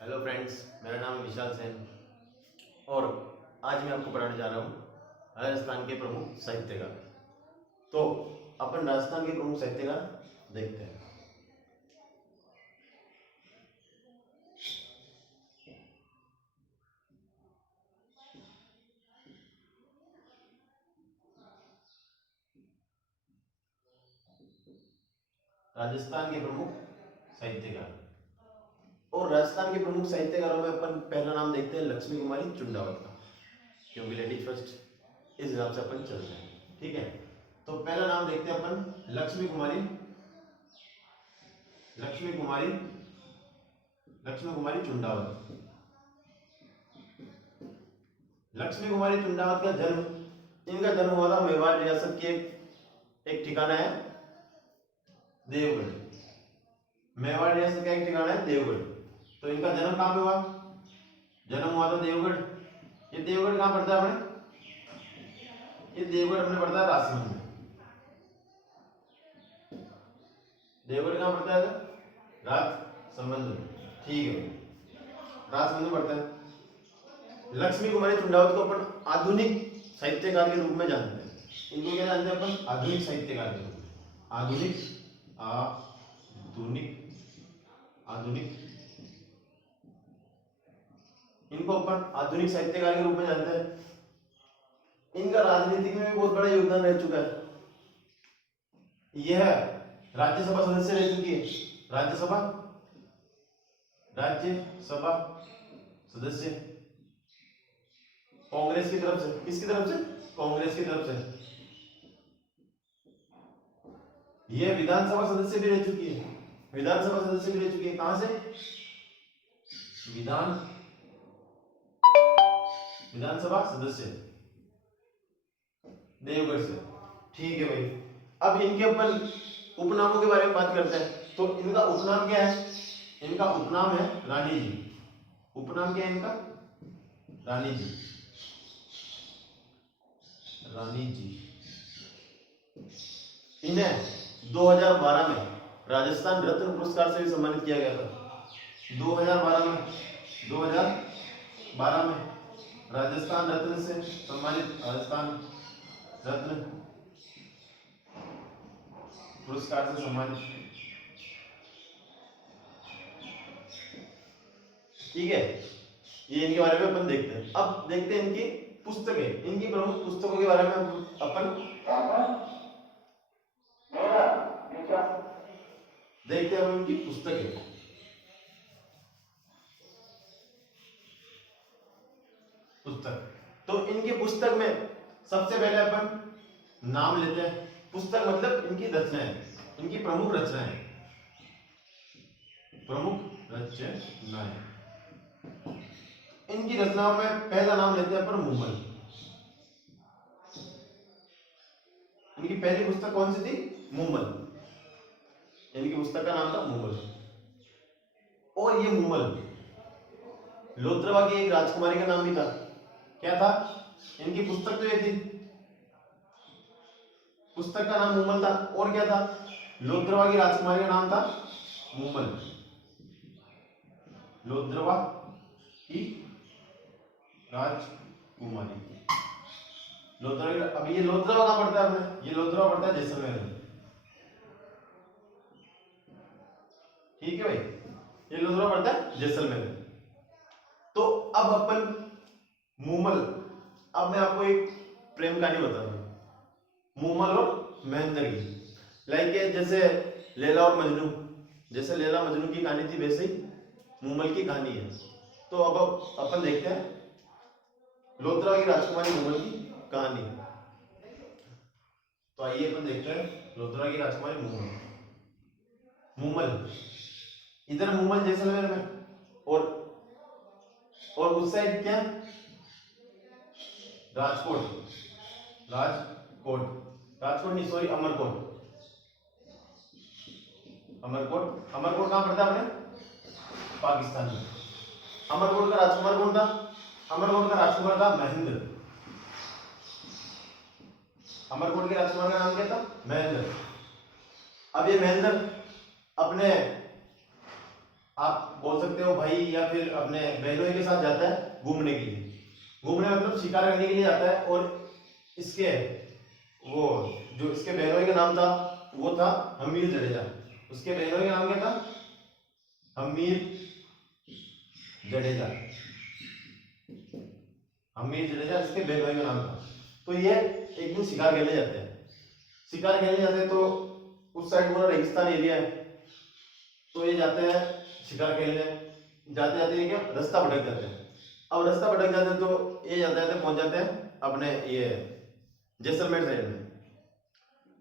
Hello friends, मेरा नाम है विशाल सेन और आज मैं आपको पढ़ाने जा रहा हूँ राजस्थान के प्रमुख साहित्यकार। तो अपन राजस्थान के प्रमुख साहित्यकार देखते हैं। राजस्थान के प्रमुख साहित्यकार और राजस्थान के प्रमुख साहित्यकारों में अपन पहला नाम देखते हैं लक्ष्मी कुमारी चुंडावत का, क्योंकि लेडीज फर्स्ट इस हिसाब से अपन चलते हैं। ठीक है, तो पहला नाम देखते हैं अपन लक्ष्मी कुमारी चुंडावत। लक्ष्मी कुमारी चुंडावत का इनका जन्म हुआ था मेवाड़ रियासत के एक ठिकाना है देवगढ़। मेवाड़ रियासत का एक ठिकाना है देवगढ़। तो इनका जन्म कहाँ पे हुआ? जन्म हुआ था देवगढ़। ये देवगढ़ कहाँ पड़ता है अपने? ये देवगढ़ अपने पड़ता है राजसमंद में। देवगढ़ कहाँ पड़ता है? राजसमंद में। ठीक है, राजसमंद में पड़ता है। लक्ष्मी कुमारी चुंडावत को अपन आधुनिक साहित्यकार के रूप में जानते हैं। इनको क्या जानते हैं अपन? आधुनिक साहित्यकार के रूप में। आधुनिक इनको अपन आधुनिक साहित्यकार के रूप में जानते हैं। इनका राजनीति में भी बहुत बड़ा योगदान रह चुका है। यह राज्यसभा सदस्य रह चुकी है। राज्यसभा सदस्य कांग्रेस की तरफ से। किसकी तरफ से? कांग्रेस की तरफ से। यह विधानसभा सदस्य भी रह चुकी है। कहां से? विधानसभा सदस्य देवगढ़ से। ठीक है भाई, अब इनके अपन उपनामों के बारे में बात करते हैं। तो इनका उपनाम क्या है? इनका उपनाम है रानी जी। उपनाम क्या है इनका? रानी जी। इन्हें 2012 में राजस्थान रत्न पुरस्कार से भी सम्मानित किया गया था। 2012 में राजस्थान रत्न से सम्मानित, राजस्थान रत्न पुरस्कार से सम्मानित। ठीक है, ये इनके बारे में अपन देखते हैं। अब देखते हैं इनकी पुस्तकें, इनकी प्रमुख पुस्तकों के बारे में अपन देखते हैं। इनकी पुस्तकें, तो इनकी पुस्तक में सबसे पहले अपन नाम लेते हैं। पुस्तक मतलब इनकी रचनाएं, इनकी प्रमुख रचनाएं। इनकी रचनाओं में पहला नाम लेते हैं अपन मुमल। इनकी पहली पुस्तक कौन सी थी? मुमल। इनकी पुस्तक का नाम था मुमल। और ये मुमल लोत्रवा की एक राजकुमारी का नाम भी था। क्या था? इनकी पुस्तक तो ये थी, पुस्तक का नाम मुमल था। और क्या था? लोत्रवा की राजकुमारी का नाम था मुमल। लोत्रवा की राजकुमारी। अब ये लोत्रवा कहां पड़ता है अपने? ये लोत्रवा पड़ता है जैसलमेर में। ठीक है भाई, ये लोत्रवा पड़ता है जैसलमेर में। तो अब अपन मुमल, अब मैं आपको एक प्रेम कहानी बता रहा हूं मुमल और महेंद्र की। लाइक जैसे लैला और मजनू, जैसे लैला मजनू की कहानी थी वैसे ही मुमल की कहानी है। तो अब अपन देखते हैं लोत्रवा की राजकुमारी मुमल की कहानी। तो आइए अपन देखते हैं लोत्रवा की राजकुमारी मुमल। इधर मुमल जैसलमेर में, और उस साइड क्या? राजकोट नहीं, सॉरी, अमरकोट कहां पड़ता है अपने? पाकिस्तान में। अमरकोट का राजकुमार कौन था? अमरकोट का राजकुमार था महेंद्र। अमरकोट के राजकुमार का नाम क्या था? महेंद्र। अब ये महेंद्र अपने आप बोल सकते हो भाई या फिर अपने बहनोई के साथ जाता है घूमने के लिए। घूमने मतलब शिकार करने के लिए जाता है। और इसके वो जो इसके बहनोई का नाम था वो था हमीर जडेजा। उसके बहनोई का नाम क्या था? हमीर जडेजा। हमीर जडेजा इसके बहनोई का नाम था। तो ये एक दिन शिकार खेलने जाते हैं। शिकार खेलने जाते हैं तो उस साइड पूरा रेगिस्तान एरिया है। तो ये जाते हैं शिकार खेलने, जाते जाते ये क्या रास्ता भटक जाते हैं। अब रास्ता भटक जाते हैं तो ये जाते जाते पहुंच जाते हैं अपने ये जैसलमेर साइड में।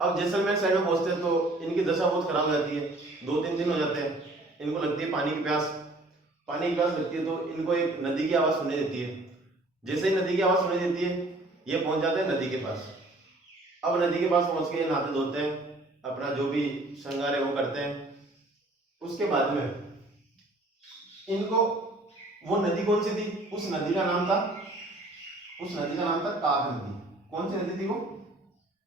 अब जैसलमेर साइड में पहुंचते हैं तो इनकी दशा बहुत खराब हो जाती है। 2-3 दिन हो जाते हैं, इनको लगती है पानी की प्यास। पानी की प्यास लगती है तो इनको एक नदी की आवाज सुनाई देती है। जैसे ही नदी की आवाज सुनाई देती है ये पहुंच जाते हैं नदी के पास। अब नदी के पास पहुंच के ये नहाते धोते हैं, अपना जो भी श्रृंगार है वो करते हैं। उसके बाद में इनको वो नदी कौन सी थी? उस नदी का नाम था काक नदी। कौन सी नदी थी वो?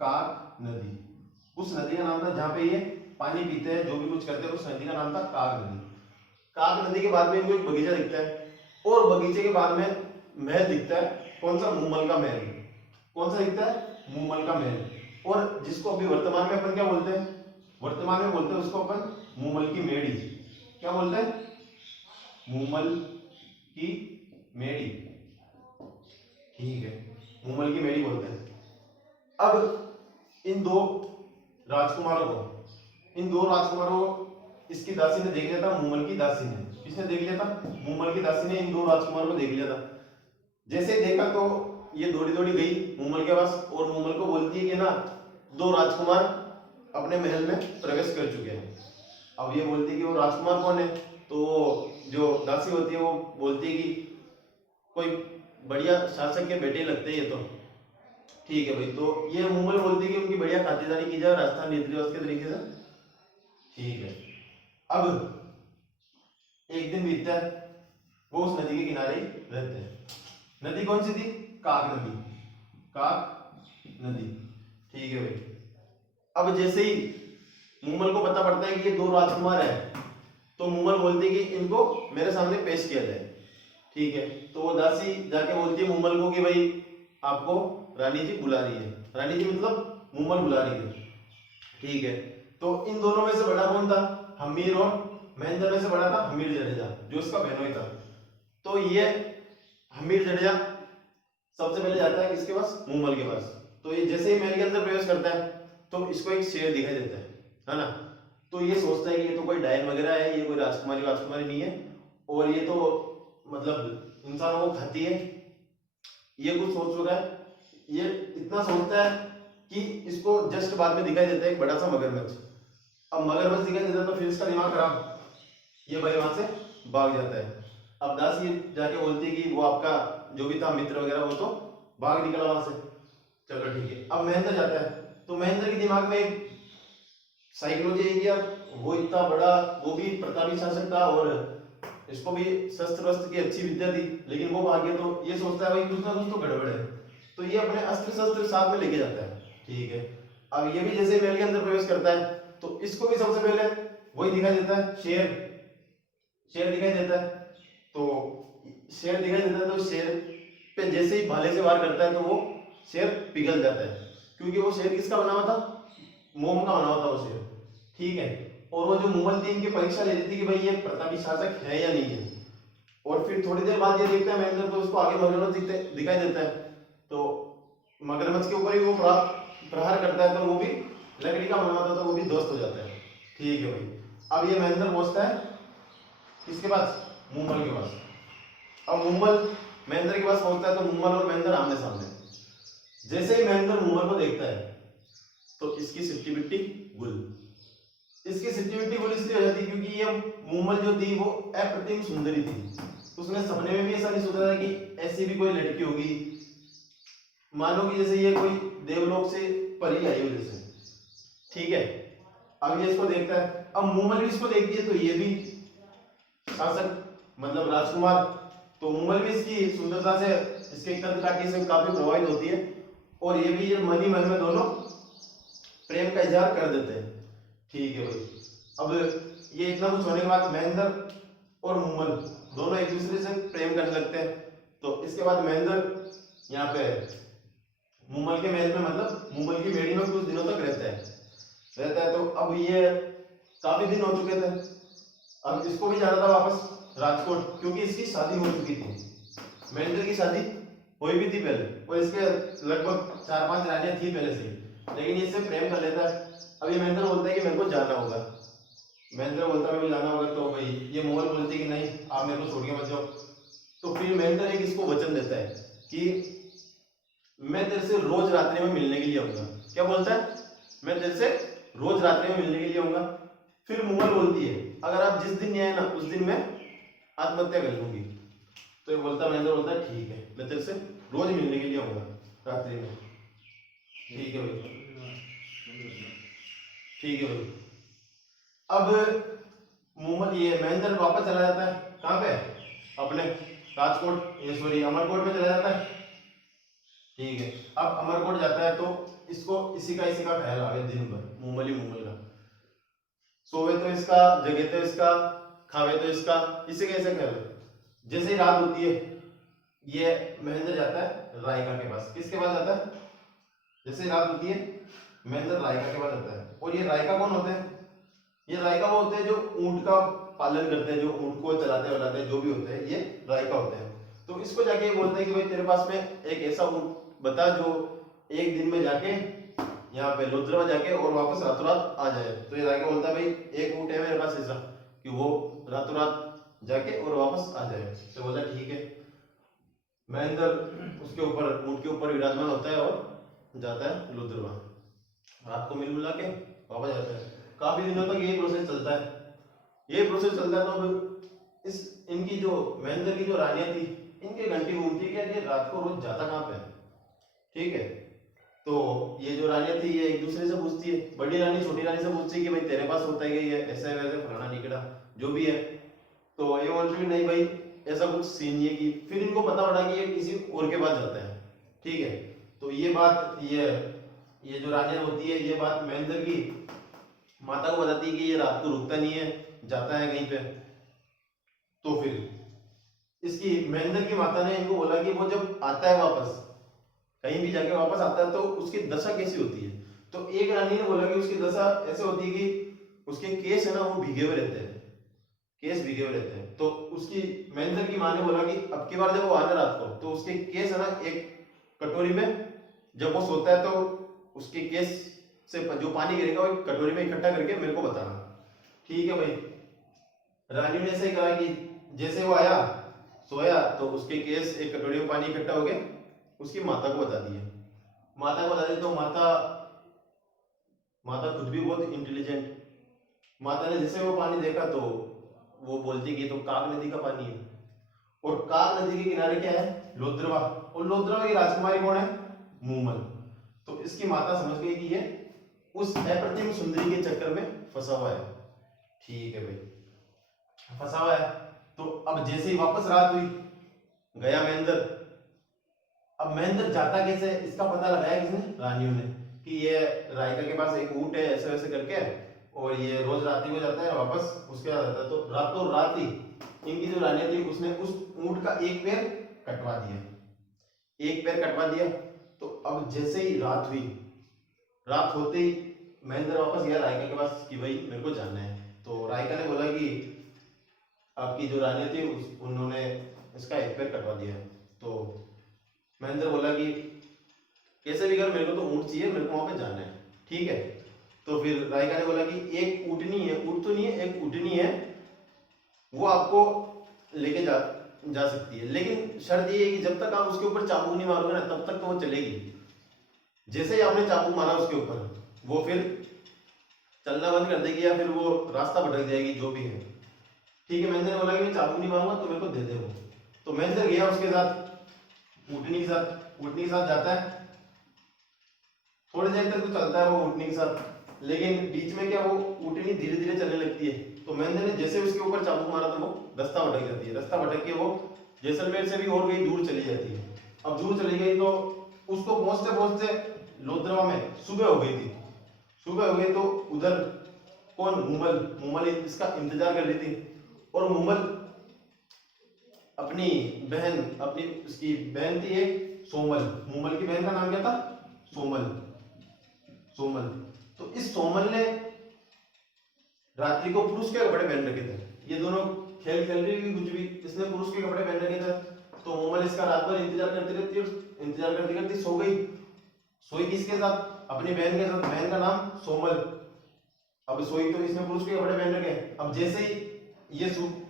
काक नदी। उस नदी का नाम था जहां पे ये पानी पीते हैं, जो भी कुछ करते हैं, उस नदी का नाम था काक नदी। काक नदी के बाद में इनको एक बगीचा दिखता है और बगीचे के बाद में महल दिखता है। कौन सा? मूमल का महल। कौन सा दिखता है? मूमल का महल। और जिसको अभी वर्तमान में अपन क्या बोलते हैं? वर्तमान में बोलते हैं उसको अपन मूमल की मेड़ी। क्या बोलते हैं? मूमल की मेड़ी। ठीक है, मूमल की मेड़ी बोलते हैं। अब इन दो राजकुमारों को इसकी दासी ने देख लिया था, मूमल की दासी ने। किसने देख लिया था? मूमल की दासी ने इन दो राजकुमारों को देख लिया था। जैसे ही देखा तो ये दौड़ी दौड़ी गई मूमल के पास और मूमल को बोलती है कि ना 2 राजकुमार अपने महल में प्रवेश कर चुके हैं। अब ये बोलती है कि वो राजकुमार कौन है? तो जो दासी होती है वो बोलती है कि कोई बढ़िया शासक के बेटे लगते हैं ये तो। ठीक है भाई। तो ये मूमल बोलती है कि उनकी बढ़िया खातिरदारी की जाए राजस्थान रीति रिवाज के तरीके से। ठीक है। अब एक दिन बीतता है, वो उस नदी के किनारे रहते हैं। नदी कौन सी थी? काक नदी। काक नदी। ठीक है भाई। अब जैसे ही मूमल को पता पड़ता है कि ये 2 राजकुमार है तो मूमल बोलती है कि इनको मेरे सामने पेश किया जाए। ठीक है। तो वो दासी जाके बोलती है मूमल को कि भाई आपको रानी जी बुला रही है। रानी जी मतलब मूमल बुला रही है। ठीक है। तो इन दोनों में से बड़ा कौन था? हमीर। और महेंद्र में से बड़ा था हमीर जडेजा, जो इसका बहनोई था। तो ये हमीर जडेजा सबसे पहले जाता है किसके पास? मूमल के पास। तो ये जैसे ही महल के अंदर प्रवेश करता है तो इसको एक शेर दिखाई देता है ना। तो ये सोचता है कि ये तो कोई डायन वगैरह है, ये कोई राजकुमारी नहीं है और ये तो मतलब इंसानों को खाती है। ये कुछ सोच चुका है। ये इतना सोचता है कि इसको जस्ट बाद में दिखाई देता है एक बड़ा सा मगरमच्छ। अब मगरमच्छ दिखाई देता है तो फिर इसका दिमाग खराब, ये भाई वहां से भाग जाता है। अब दासी जाके बोलती है कि वो आपका जो भी था मित्र वगैरह वो तो भाग निकला वहां से। चलो ठीक है। अब महेंद्र जाता है तो महेंद्र के दिमाग में एक साइकोलॉजी है कि यार वो इतना बड़ा, वो भी प्रतापी शासक था और इसको भी शस्त्र वस्त्र की अच्छी विद्या थी, लेकिन वो भाग गया। तो ये सोचता है भाई कुछ ना कुछ तो गड़बड़ है। तो ये अपने अस्त्र शस्त्र साथ में लेके जाता है। ठीक है। अब ये भी जैसे महल के अंदर प्रवेश करता है तो इसको भी सबसे पहले वही दिखाई देता है, शेर दिखाई देता है। तो शेर दिखाई देता है तो शेर पे जैसे ही भाले से वार करता है तो वो शेर पिघल जाता है, क्योंकि वो शेर किसका बना हुआ था? मोम का बना हुआ था वो शेर। ठीक है। और वो जो मूमल थी इनकी परीक्षा ले रही थी कि भाई ये प्रतापी शासक है या नहीं है। और फिर थोड़ी देर बाद ये देखता है महेंद्र तो उसको आगे मगरमच्छ दिखाई देता है। तो मगरमच्छ के ऊपर ही वो प्रहार करता है तो वो भी लकड़ी का बना होता है तो वो भी ध्वस्त हो जाता है। ठीक है भाई। अब ये महेंद्र पहुंचता है किसके पास? मूमल के पास। अब मूमल महेंद्र के पास पहुंचता है तो मूमल और महेंद्र आमने सामने। जैसे ही महेंद्र मूमल को देखता है तो इसकी सिट्टी बिट्टी गुल। इसकी सिट्टी बिट्टी गुल इसलिए हो जाती क्योंकि ये मूमल जो थी वो अप्रतिम सुंदरी थी। उसने सपने में भी ऐसा नहीं सोचा था कि ऐसी भी कोई लड़की होगी, मानो कि जैसे ये कोई देवलोक से परी आई हो जैसे। ठीक है। अब ये इसको देखता है। अब मूमल भी इसको देखती है तो ये भी शासक मतलब राजकुमार, तो मूमल भी इसकी सुंदरता से, इसके कद-काठी से काफी प्रभावित होती है और ये भी ये मन ही मन में दोनों प्रेम का इजहार कर देते हैं। ठीक है भाई। अब ये इतना कुछ होने के बाद महेंद्र और मूमल दोनों एक दूसरे से प्रेम करने लगते हैं। तो इसके बाद महेंद्र यहाँ पे मूमल के महल में, मतलब मूमल की बेड़ी में कुछ दिनों तक रहता है। तो अब ये काफी दिन हो चुके थे, अब इसको भी जाना था वापस राजकोट, क्योंकि इसकी शादी हो चुकी थी। महेंद्र की शादी हुई भी थी पहले, और इसके लगभग 4-5 रानियां थी पहले से ही, लेकिन ये इससे प्रेम कर लेता है। अब ये महेंद्र बोलता है कि मेरे को जाना होगा, महेंद्र बोलता है मेरे को जाना होगा। तो भाई ये मूमल बोलती है कि नहीं, आप मेरे को छोड़ के मत जाओ। तो फिर महेंद्र एक इसको वचन देता है कि मैं तेरे से रोज रात्रि में मिलने के लिए आऊंगा। क्या बोलता है? मैं तेरे से रोज रात्रि में मिलने के लिए आऊंगा। फिर मूमल बोलती है अगर आप जिस दिन नहीं आए ना, उस दिन मैं आत्महत्या कर लूंगी। तो ये बोलता है, महेंद्र बोलता है ठीक है, मैं तेरे से रोज मिलने के लिए आऊंगा रात्रि में। ठीक है भाई, ठीक है भाई। अब मूमल ये महेंद्र वापस चला जाता है, कहाँ पे? अपने राजकोट, ये सॉरी अमरकोट में चला जाता है। ठीक है, अब अमरकोट जाता है तो इसको इसी का ख्याल आ गया दिन भर, मूमल का। सोवे तो इसका, जगे तो इसका, खावे तो इसका, इसे कैसे ख्याल। जैसे ही रात होती है, ये महेंद्र जाता है रायका के पास। किसके पास जाता है? जैसे ही रात होती है, महेंद्र रायका के पास जाता है। और ये रायका कौन होते हैं? ये रायका वो होते हैं जो ऊंट का पालन करते हैं, जो ऊंट को चलाते वलाते जो भी होते हैं, ये रायका होते हैं। तो इसको जाके बोलते हैं कि भाई तेरे पास में एक ऐसा ऊंट बता जो एक दिन में जाके यहाँ पे लोद्रवा जाके और वापस रातों रात आ जाए। तो ये रायका बोलता है भाई एक ऊंट है मेरे पास ऐसा कि वो रातों रात जाके और वापस आ जाए। तो बोला ठीक है। महेंद्र उसके ऊपर, ऊंट के ऊपर विराजमान होता है और जाता है लोद्रवा, रात को मिल मिला के वापस जाता है। काफी दिनों तक ये प्रोसेस चलता है, तो अब इस इनकी जो महेंद्र की जो रानियां थी, इनके घंटी घूमती कि ये रात को रोज जाता कहाँ पे है। ठीक है, तो ये जो रानियां थी ये एक दूसरे से पूछती है, बड़ी रानी छोटी रानी से पूछती है कि भाई तेरे पास होता है कि ये ऐसा है वैसे फलाना निकड़ा जो भी है। तो ये बोलती है नहीं भाई ऐसा कुछ सीन नहीं है। कि फिर इनको पता पड़ा कि ये किसी और के पास जाता है। ठीक है, तो ये बात ये जो रानियां होती है, ये बात महेंद्र की माता को बताती है कि ये रात को रुकता नहीं है, जाता है कहीं पे। तो फिर इसकी महेंद्र की माता ने इनको बोला कि वो जब आता है वापस, कहीं भी जाके वापस आता है तो उसकी दशा कैसी होती है। तो एक रानी ने बोला कि उसकी दशा ऐसे होती है कि उसके केस है ना वो भीगे हुए रहते हैं, केस भीगे हुए रहते हैं। तो उसकी महेंद्र की माँ ने बोला कि अब की बार जब वो आना रात को, तो उसके केस है ना एक कटोरी में, जब वो सोता है तो उसके केस से जो पानी गिरेगा वो कटोरी में इकट्ठा करके मेरे को बताना। ठीक है भाई, रानी ने ऐसे कहा कि जैसे वो आया सोया तो उसके केस एक कटोरी में पानी इकट्ठा हो गया, उसकी माता को बता दिए। तो माता खुद भी बहुत इंटेलिजेंट, माता ने जैसे वो पानी देखा तो वो बोलती कि तो काग नदी का पानी है। और काग नदी के किनारे क्या है? लोद्रवा। और लोद्रवा की राजकुमारी कौन है? मूमल। तो इसकी माता समझ गई कि ये उस अप्रतिम सुंदरी के चक्कर में फंसा हुआ है। ठीक है भाई, फंसा हुआ है। तो अब जैसे ही वापस रात हुई, गया महेंद्र। अब महेंद्र जाता कैसे, इसका पता लगाया किसने? रानियों ने, कि ये रायका के पास एक ऊंट है ऐसे वैसे करके, और ये रोज रात को जाता है वापस उसके बाद आता है। तो रातों रात ही इनकी जो रानियां थी उसने उस ऊंट का एक पैर कटवा दिया। तो अब जैसे ही रात हुई, रात होते ही महेंद्र वापस गया रायका के पास कि भाई मेरे को जानना है। तो रायका ने बोला कि आपकी जो रानियां थी उन्होंने इसका एक पैर कटवा दिया है। तो महेंद्र बोला कि कैसे भी कर मेरे को तो ऊंट चाहिए, मेरे को वहां पे जाना है। ठीक है, तो फिर रायका ने बोला कि एक ऊँटनी है, ऊँट तो नहीं है, एक ऊँटनी है, वो आपको लेके जा सकती है, लेकिन शर्त ये है कि जब तक आप उसके ऊपर चाबुक नहीं मारोगे ना तब तक तो वो चलेगी। जैसे ही आपने चाबुक मारा उसके ऊपर, वो फिर चलना बंद कर देगी या फिर वो रास्ता भटक जाएगी, जो भी है। ठीक है, महेंद्र ने बोला कि मैं चाबुक नहीं मारूंगा तो मेरे को दे दे वो। तो महेंद्र गया उसके साथ, ऊँटनी के साथ जाता है। थोड़ी देर तक तो चलता है वो ऊँटनी के साथ, लेकिन बीच में क्या वो ऊँटनी धीरे धीरे चलने लगती है। तो महेंद्र ने जैसे उसके ऊपर चाबुक मारा तो वो रास्ता भटक जाती है। रास्ता भटक के वो जैसलमेर से भी और कहीं दूर चली जाती है। अब दूर चली गई तो उसको पहुंचते पहुंचते लोद्रवा में सुबह हो गई थी। सुबह हो गई तो उधर कौन? मूमल इसका इंतजार कर रही थी। और मूमल अपनी बहन, अपनी उसकी बहन थी एक सोमल, मूमल की बहन का नाम क्या था? सोमल। सोमल। तो इस सोमल ने रात्रि को पुरुष के कपड़े पहन रखे थे। ये दोनों खेल खेल रही हुई, कुछ भी, इसने पुरुष के कपड़े पहन रखे थे। तो मूमल इसका रात भर इंतजार करती रहती है, इंतजार करती करती सो गई। सोई किसके साथ? अपनी बहन के साथ। बहन का नाम सोमल। अब सोई तो इसने पुरुष के कपड़े पहन रखे। अब जैसे ही ये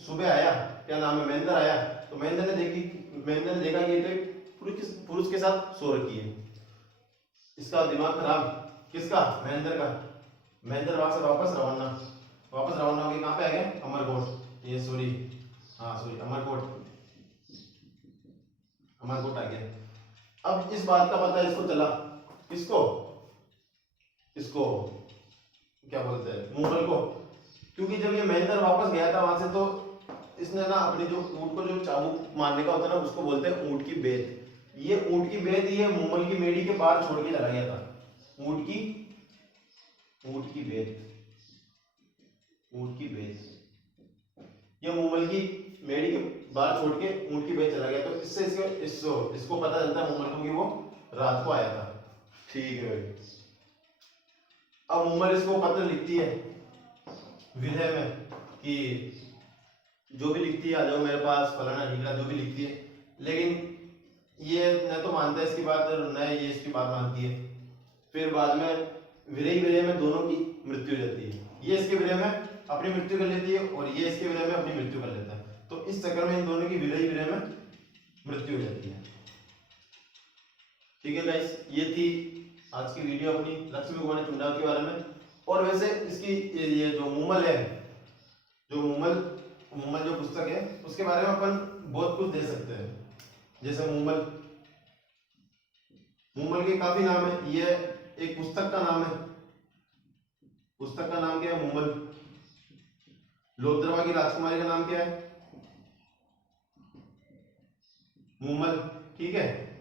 सुबह आया, क्या नाम है, महेंद्र आया, तो महेंद्र ने देखा कि ये पुरुष के साथ सो रखी है। इसका दिमाग खराब। किसका? महेंद्र का। महेंद्र वहां से वापस रवाना होके कहाँ पे आ गया? अमरकोट। ये सॉरी, हाँ सॉरी, अमरकोट आ गया। अब इस बात का पता इसको चला। इसको क्या बोलते हैं, मूमल को। क्योंकि जब ये महेंद्र वापस गया था वहां से, तो इसने ना अपनी जो ऊंट को जो चाबुक मारने का होता है ना, उसको बोलते हैं ऊंट की बेत। ये ऊंट की बेत ये मूमल की मेड़ी के बाहर छोड़ के चला गया था। ऊंट की बेत ये मूमल की मेड़ी के बाहर छोड़ के ऊंट की बेत चला गया। तो इससे इसको पता चलता है मूमल को कि वो रात को आया था। ठीक है भाई। अब मूमल इसको पत्र लिखती है विधे में कि जो भी लिखती है, आ जाओ मेरे पास, फलाना ढीकना, जो भी लिखती है। लेकिन ये न तो मानता है इसकी बात, न ये इसकी बात मानती है। फिर बाद में विरह में दोनों की मृत्यु हो जाती है। ये इसके विरह में अपनी मृत्यु कर लेती है और ये इसके विरह में अपनी मृत्यु कर लेता है। तो इस चक्कर में इन दोनों की विरह में मृत्यु हो जाती है। ठीक है गाइस, ये थी आज की वीडियो अपनी लक्ष्मी कुमारी चुंडाल के बारे में। और वैसे इसकी ये जो मूमल है, जो मूमल जो पुस्तक है, उसके बारे में अपन बहुत कुछ दे सकते हैं। जैसे मूमल के काफी नाम है। ये एक पुस्तक का नाम है। पुस्तक का नाम क्या है? मूमल। लोकदरबार की राजकुमारी का नाम क्या है? मूमल। ठीक है।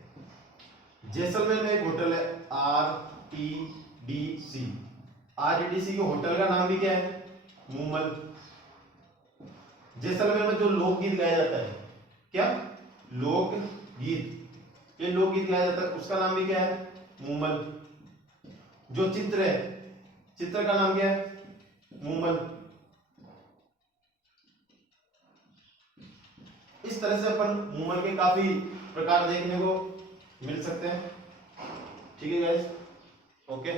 जैसलमेर में एक होटल है RTDC। RTDC के होटल का नाम भी क्या है? मूमल। जैसलमेर में जो लोकगीत गाया जाता है, क्या? लोकगीत। ये लोकगीत गाया जाता है, उसका नाम भी क्या है? मूमल। जो चित्र है, चित्र का नाम क्या है? मूमल। इस तरह से अपन मूमल के काफी प्रकार देखने को मिल सकते हैं। ठीक है गाइस, ओके।